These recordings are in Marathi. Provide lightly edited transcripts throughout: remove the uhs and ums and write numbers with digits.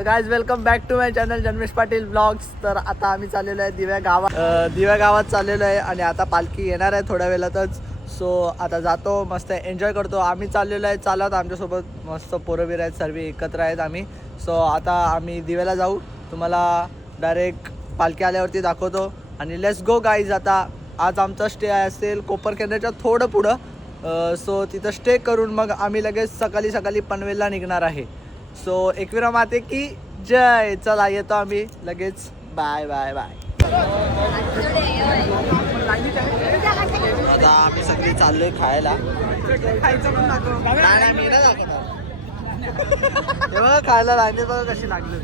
तर guys welcome back to my channel Janmesh Patil blogs. तर आता आम्ही चाललेलो आहे दिव्या गावात चाललेलो आहे आणि आता पालखी येणार आहे थोड्या वेळातच. सो आता जातो, मस्त एन्जॉय करतो. आम्ही चाललेलो आहे चालत, आमच्यासोबत मस्त पोरंबीर आहेत, सर्व एकत्र आहेत आम्ही. सो आता आम्ही दिव्याला जाऊ, तुम्हाला डायरेक्ट पालखी आल्यावरती दाखवतो. आणि लेट्स गो गाईज. आता आज आमचा स्टे असेल कोपरखेरण्याच्या थोडं पुढं. सो तिथं स्टे करून मग आम्ही लगेच सकाळी पनवेलला निघणार आहे. सो एकविरा माते की जय. चला येतो आम्ही लगेच. Bye bye bye. आता आम्ही सगळी चाललोय खायला. नाही मी नाही दाखवणार. तेव्हा खायला राहिले बघा कशी लागली.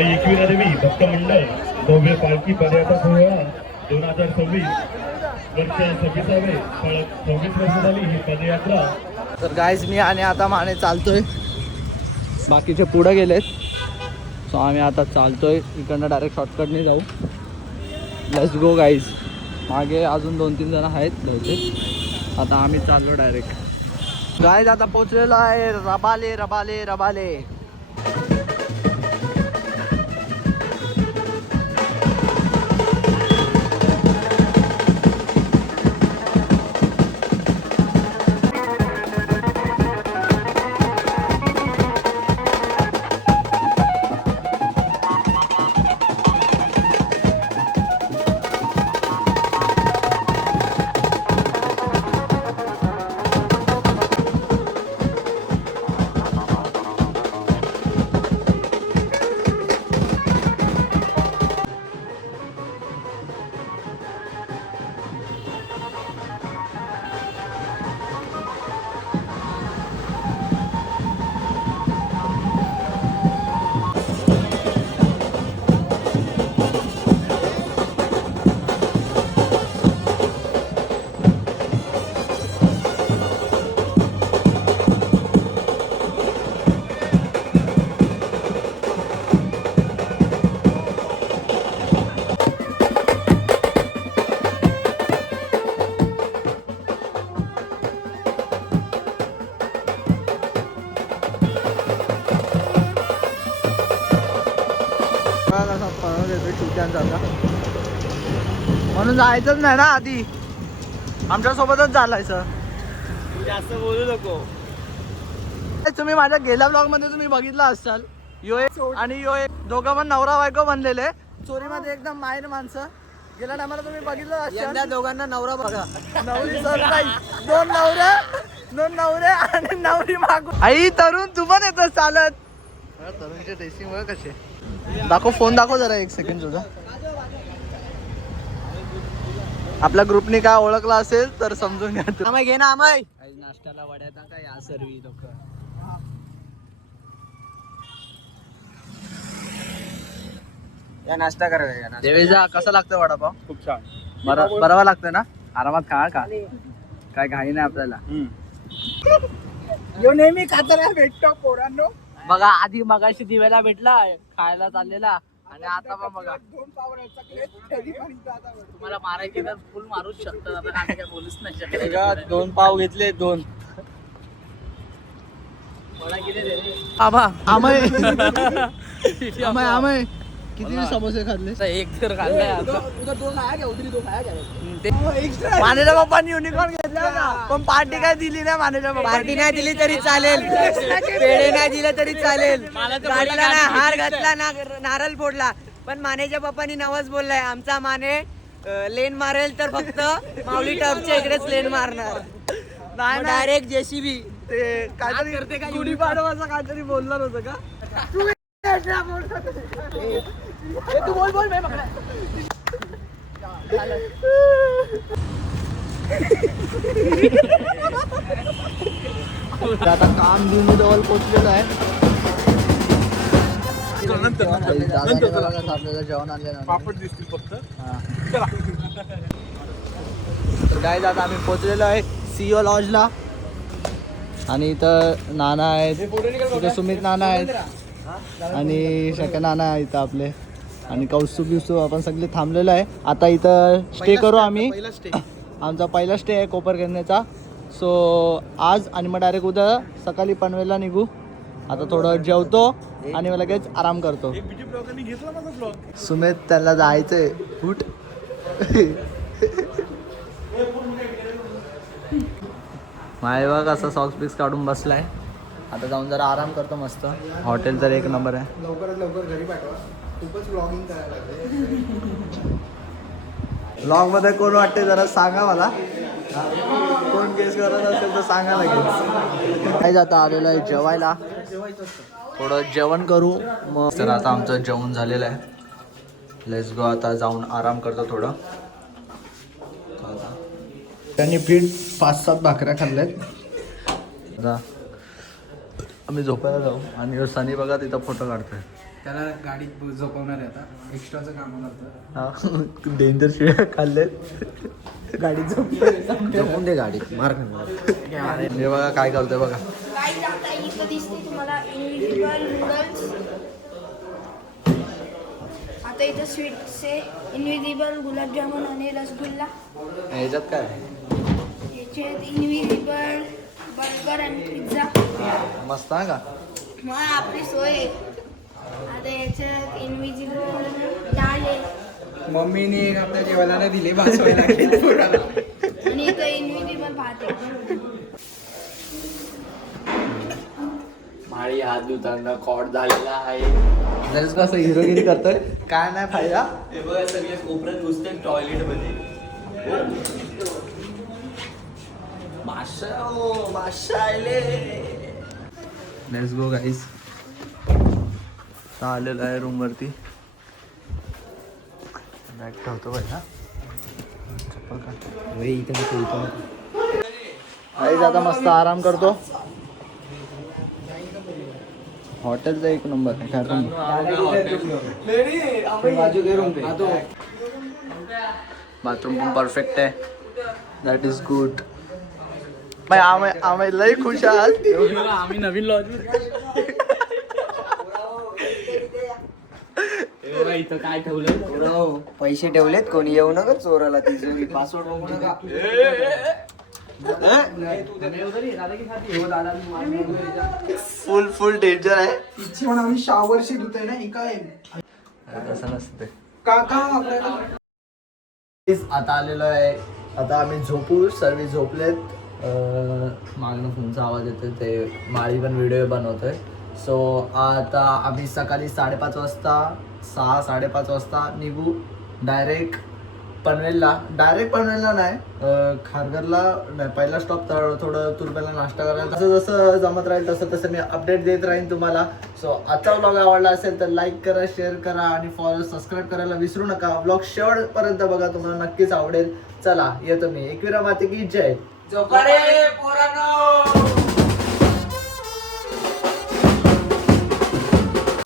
एकविरा देवी भक्त मंडळ भव्य पालखी पदयात्रा सोहळा 2026 वर्ष 26 वर्ष झाली ही पदयात्रा. तर गाईज मी आणि आता माने चालतोय, बाकीचे पुढे गेलेत. सो आम्ही आता चालतोय इकडनं डायरेक्ट शॉर्टकटने जाऊ. Let's go guys. मागे अजून 2-3 जण आहेत बहुतेक. आता आम्ही चाललो डायरेक्ट. गाईज आता पोचलेलो आहे रबाले रबाले रबाले. म्हणून जायचंच नाही ना आधी, आमच्या सोबतच चालायचं. जास्त बोलू नको. तुम्ही माझ्या गेल्या ब्लॉग मध्ये तुम्ही बघितला असाल यो एक आणि यो एक दोघं पण नवरा बायको बनलेले चोरीमध्ये एकदम माहीर माणसं. गेल्या टायमाला तुम्ही बघितलं असेल दोघांना नवरा बघा नवरी सरप्राईज दोन नवरे आणि नवरी मागून. आई तरुण तू पण येतो चालत. तरुणचे ड्रेसिंग बघ कसे. दाखव फोन दाखव जरा एक सेकंड तुझा. आपल्या ग्रुपने काय ओळखला असेल तर समजून घ्या. अमय घे ना अमय. नाश्त्याला वड्याचा काय या सर्वी लोक. या नाश्ता करा. देवेजा कसा लागतोय वडापाव? खूप छान. बरोबर लागतोय ना? आरामात खा का काय घाई नाही आपल्याला. यो नेहमी खाताना भेटतो पोरांनो. बघा आधी मगाशी दिव्याला भेटला खायला चाललेला आणि आता पण बघा. 2 पाव चॉकलेट तुम्हाला मारायची तर फुल मारूच शकतात. आता आम्ही काय बोलूच नाही शकत. 2 पाव घेतले 2. आमय किती समोसे खाल्ले? एक तर खाल्लाय. मानेच्या बाप्पांनी युनिकॉर्न घेतला ना पण पार्टी काय दिली नाही. मानेच्या पार्टी नाही दिली तरी चालेल. पेढे नाही दिले तरी चालेल. गाडीला ना हार घातला ना नारळ फोडला पण मानेच्या बाप्पानी नवस बोललाय आमचा माने लेन मारेल तर फक्त माऊली टॉपच्या इकडेच लेन मारणार. नाही डायरेक्ट जेसीबी. ते काहीतरी गुढी पाडवायचं काहीतरी बोलणार होतं का? तू बोल बोल आता काम घेऊन जवळ पोचलेलं आहे. आपल्याला जेवण आणलेलं पापड दिसतील फक्त. काय आता आम्ही पोचलेलो आहे सीओ लॉजला. आणि इथं नाना आहेत, इथं सुमित नाना आहेत आणि शक्य नाना आहे इथं आपले आणि कौस्तुभ बिस्तुभ आपण सगळे थांबलेलो आहे. आता इथं स्टे करू आम्ही. आमचा पहिला स्टे आहे कोपरखैरण्याचा. सो आज आणि मग डायरेक्ट उद्या सकाळी पनवेलला निघू. आता थोडं जेवतो आणि मग लगेच आराम करतो. सुमित त्याला जायचंय फूट. माय बघ असं सॉक्स बिक्स काढून बसलाय. आता जाऊन जरा आराम करतो मस्त. हॉटेल तर एक नंबर आहे. लवकरात लवकर घरी पाठवा. खूपच ब्लॉगिंग करायला लागते. ब्लॉग मध्ये कोण वाटते जरा सांगा मला. कोण गेस करत असेल तर सांगा लगेच. काय जाता आलेलं आहे जेवायला. थोडं जेवण करू मग. तर आता आमचं जेवण झालेलं आहे. Let's go. आता जाऊन आराम करतो थोडं. त्यांनी पीठ 5-7 भाकऱ्या खाल्ल्यात. आम्ही झोपायला जाऊ आणि सनी बघा तिथं फोटो काढतोय. त्याला गाडीत झोपवणार आहे आता. एक्स्ट्राचं काम होणार. हा डेंजर शिळ्या खाल्लेत. गाडीत झोपून दे गाडीत. मार हे बघा काय करतोय बघा. गाईज आता इथं दिसते तुम्हाला इनविजिबल नूडल्स. आता इथं स्वीट्सचे इनविजिबल गुलाबजामुन आणि रसगुल्ला. ह्याच्यात काय याच्यात इनविजिबल बर्गर आणि पिझ्झा. मस्त आहे का? मग आपली सोय आहे. आता याच्यात इनविजिबल डाळ आहे मम्मीने आपल्या जेवायला नाही दिले भासवायला आणि इथं इनविजिबल भात आहे. माळी हात धुताना कॉट झालेला आहे. कसं हिरोगिरी करतोय काय नाही फायदा. हे बघा सगळे कोपऱ्यात घुसते टॉयलेट मध्ये. लेट्स गो गाईस. आलेलो आहे रूम वरती. बॅग ठेवतो पहिला. चप्पल काढ. गाईस आता मस्त आराम करतो. हॉटेलचा एक नंबर आहे. काय बाथरूम पण परफेक्ट आहे. That is good. आम्ही लय खुश आहात. आम्ही नवीन लॉज इथं काय ठेवलं. पैसे ठेवलेत कोणी येऊ नका चोराला. तिजोरी पासवर्ड बघू नका. फुल डेंजर आहे. तिची पण आम्ही शावरशी धुतोय ना. काय तसं नसते. काका आपल्याला आता आलेलो आहे. आता आम्ही झोपू. सर्व झोपलेत. मागणं फोनचा आवाज येतोय. ते माळी पण व्हिडिओ बनवतोय सो आता आम्ही सकाळी 5:30 वाजता 6-5:30 वाजता निघू डायरेक्ट पनवेलला नाही खारघरला नाही, पहिला स्टॉप थोडं तुरब्याला नाश्ता करायला. जसं जसं जमत राहील तसं मी अपडेट देत राहीन तुम्हाला. सो आजचा व्लॉग आवडला असेल तर लाईक करा, शेअर करा आणि सबस्क्राईब करायला विसरू नका. व्लॉग शेवटपर्यंत बघा, तुम्हाला नक्कीच आवडेल. चला येतो मी. एकविरा माते की जय. झोपा रे पोरांनो.